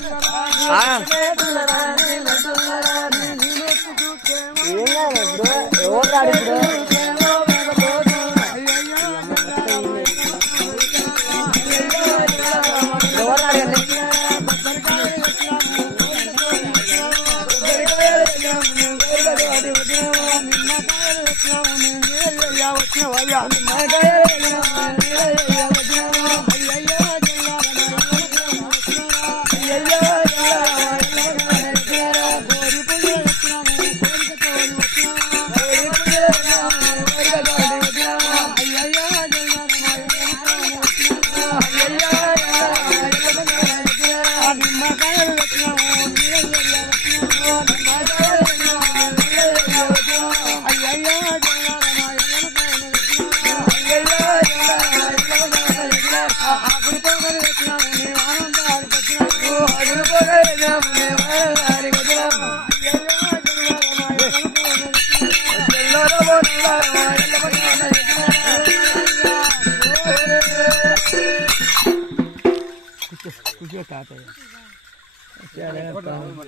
వచ్చిన కాదు ఇప్పుడు ఎవరు రాడు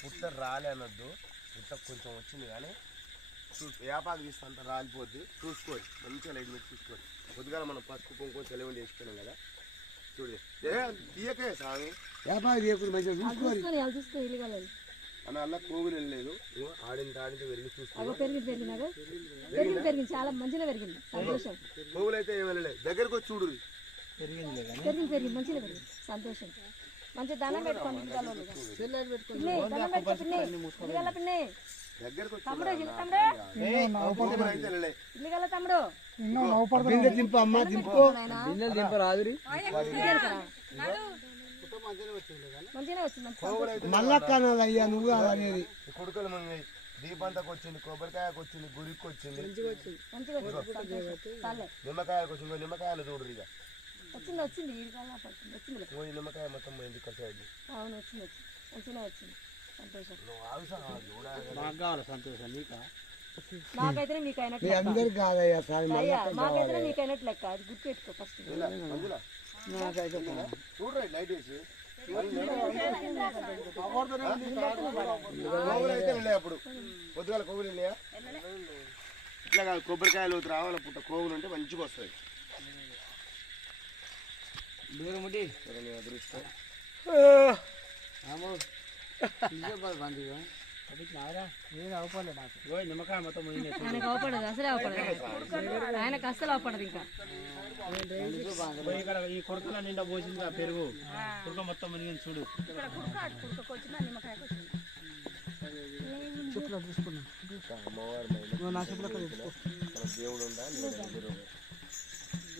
పుట్ట రాలే అనొద్దు పుట్ట కొంచెం వచ్చింది కానీ చూ వేపాకు తీస్తే అంత రాలిపోద్ది చూసుకోండి మంచిగా లైట్ పెట్టి చూసుకోండి పొద్దుగాల మనం పసుపు కుంకుమ తెలివండి వేసుకున్నాం కదా చూడు. ఏ తీయకే స్వామి. వేపాకు తీయకుండా మంచిగా చూసుకోవాలి. మన కోవిలు వెళ్ళలేదు. ఆడింత పెరిగి చూసుకో. అగో పెరిగింది పెరిగినాగా పెరిగింది పెరిగింది చాలా మంచిగా పెరిగింది. సంతోషం. కోవులు అయితే ఏం వెళ్ళలేదు దగ్గరకు వచ్చి చూడు. పెరిగింది పెరిగింది మంచిగా పెరిగింది. సంతోషం. మంచి దండం పెట్టుకోండి దండం పెట్టుకో పిన్ని. ఇల్లుగల పిన్ని. తమ్ముడు ఇల్లు తమ్ముడు. ఇల్లుగల తమ్ముడు. దింపు అమ్మ దింపు. నాయనా బిందెలు సంతోషం. మల్లక్కనయ్యా నువ్వు అనేది. కొడుకులు మంగై దీపంతకు వచ్చింది కొబ్బరికాయకు వచ్చింది గురికి వచ్చింది. నిమ్మకాయలకు వచ్చింది నిమ్మకాయలు చూడు ఇక. వచ్చింది వచ్చింది నిమ్మకాయ మొత్తం పోయింది ఇక్కడ సైడ్. అవును వచ్చింది వచ్చింది. వచ్చింది సంతోషం. నాకు కావాలి సంతోషం నీకా? మాకైతే మీకు అయ్యా మాకైతే మీకు అయినట్లు లెక్క. అది గుర్తు పెట్టుకో ఫస్ట్ చూడరా లైట్ వేసి అయితే వెళ్ళాయి అప్పుడు పొద్దుగాల కొవ్వులు వెళ్ళాయా ఇట్లా కాదు కొబ్బరికాయలు రావాలి పుట్ట కోవులు ఉంటే మంచిగా వస్తాయి దూరం ఉండి అదృష్టం నిమ్మకాయ మొత్తం ఆయనకు అవపడదు అసలే అవపడదు. ఆయనకు అస్సలు అవపడదు ఇంకా. ఈ కొరకల నిండా పోసింది ఆ పెరుగు. కొరక మొత్తం మునిగింది చూడు. మన దేవుడు?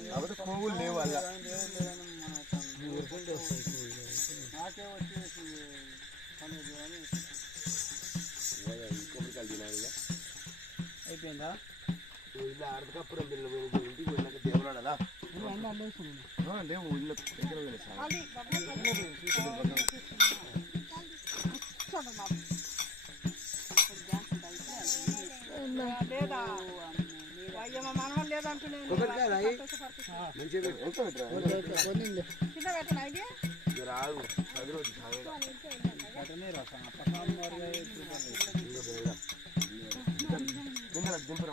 కాకపోతే కోవులు లేవు అలా. కొబ్బరికాయలు తినాలి ఇక. అయిపోయిందా ఇలా అర్ధకప్పురం తిన్న పోయి ఇంటికి వెళ్ళాక? ఆ, లేవు ఇల్లు దగ్గర వెళ్ళి సార్ మంచిగా పెట్టు. ఎంత పెట్టరా? ఇక రాదు చదువు సాగదు. దింపరా, దింపరా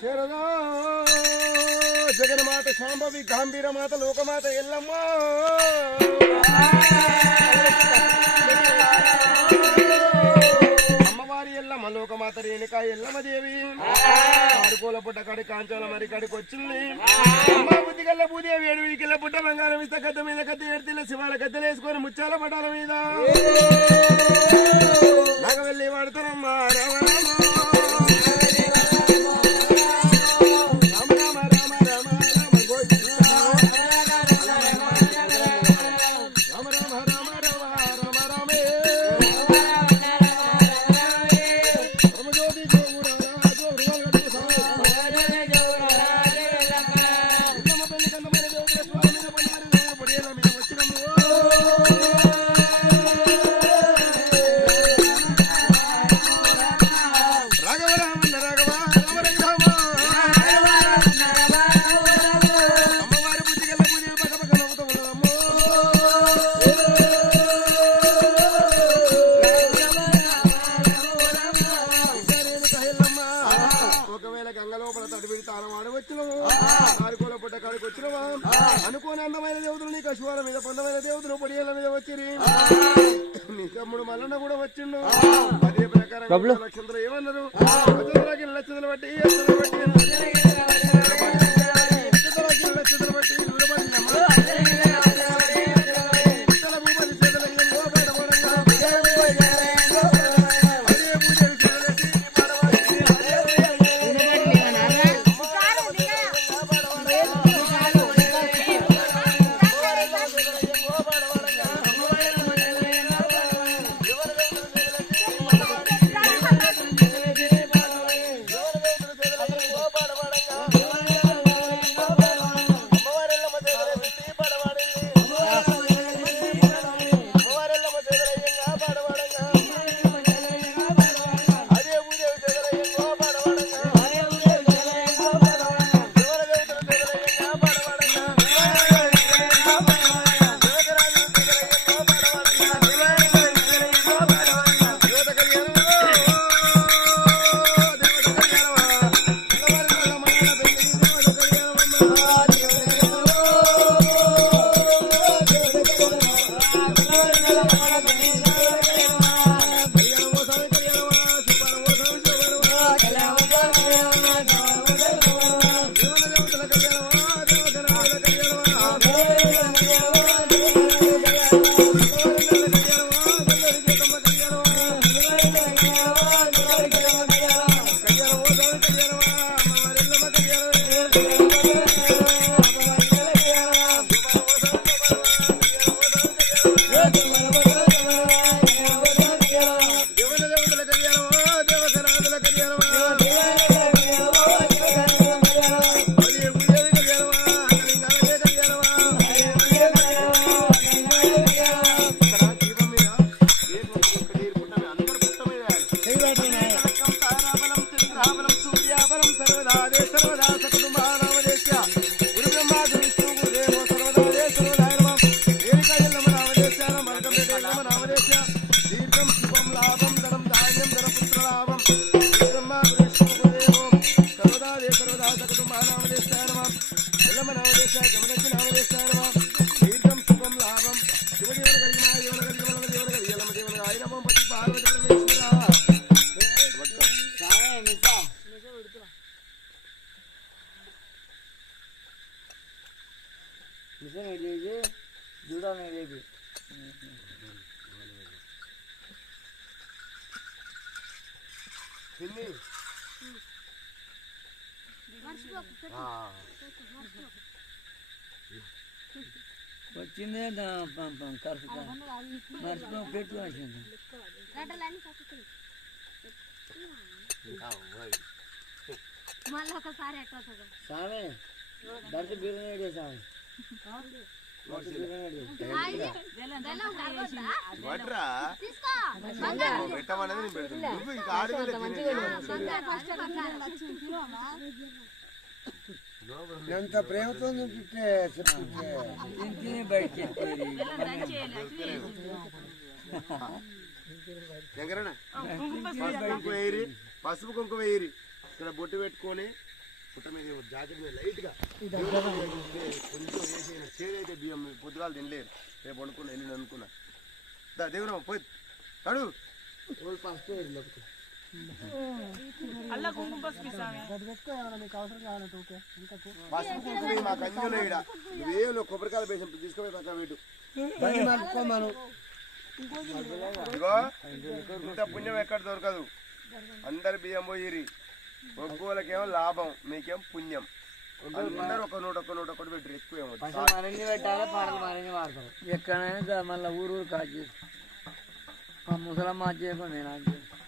చేరదా జగన్మాత శాంభవి గాంభీరమాత లోకమాత ఎల్లమ్మ. అమ్మవారి ఎల్లమ్మ లోకమాత రేణుక ఎల్లమ్మ దేవి. ఆడుకోల పుట్ట కడి కాంచోల మరి కడికి వచ్చింది. అమ్మ బుద్ధి కల్ల భూదేవి పుట్ట బంగారం ఇస్త కత్త మీద కత్త ఏడుతిల్ల శివాల కత్తలు వేసుకొని ముచ్చాల పటాల మీద. డబ్బులు లక్షలు ఏమన్నారు లక్షలు బట్టి बिल्ली हाँ వచ్చిందే కరుపు మర్చిపో పెట్టు వచ్చింది మళ్ళీ ఒకసారి ఎక్కడ సామే దర్శ బిర్యానీ సామే పెట్టమనేది ఎంత ప్రేమతో చూపిస్తే పసుపు కుంకుమ వేయిరి ఇక్కడ బొట్టు పెట్టుకొని పుట్ట మీద లైట్గా. రేపు వండుకున్నా ఎల్లుండి అనుకున్నా దా దేవుడు పోయి. అడు మా కొబ్బరికాయలు పుణ్యం ఎక్కడ దొరకదు. అందరు బియ్యం పోయిరి ఒక్కోలకేమో లాభం మీకేం పుణ్యం. అందరూ ఒక నూట ఒక నూట ఒకటి పెట్టరు ఎక్కువ ఏమో పైసలు మరిన్ని పెట్టాలి పాటలు మరిన్ని వాడతారు ఎక్కడైనా మళ్ళా ఊరు ఊరు మా ముసలమ్మ చేయకుండా నేను.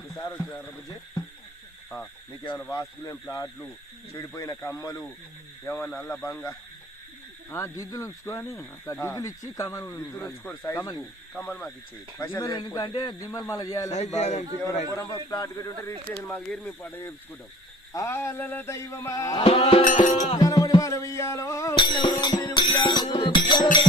ఈసారి వచ్చారా బుజ్జి? వాస్తులు ప్లాట్లు చెడిపోయిన కమ్మలు ఏమన్నా నల్ల బంగ? ఆ దిద్దులు ఉంచుకొని దిద్దులు ఇచ్చి కమలు కమలు. కమలు మాకు ఇచ్చేది దిమ్మలు ఎందుకంటే దిమ్మలు మళ్ళీ చేయాలి. రిజిస్ట్రేషన్ మాకు ఏమి పంట చేయించుకుంటాం ఆలల దైవమా. వాళ్ళ వెయ్యాలో మీరు వెయ్యాలో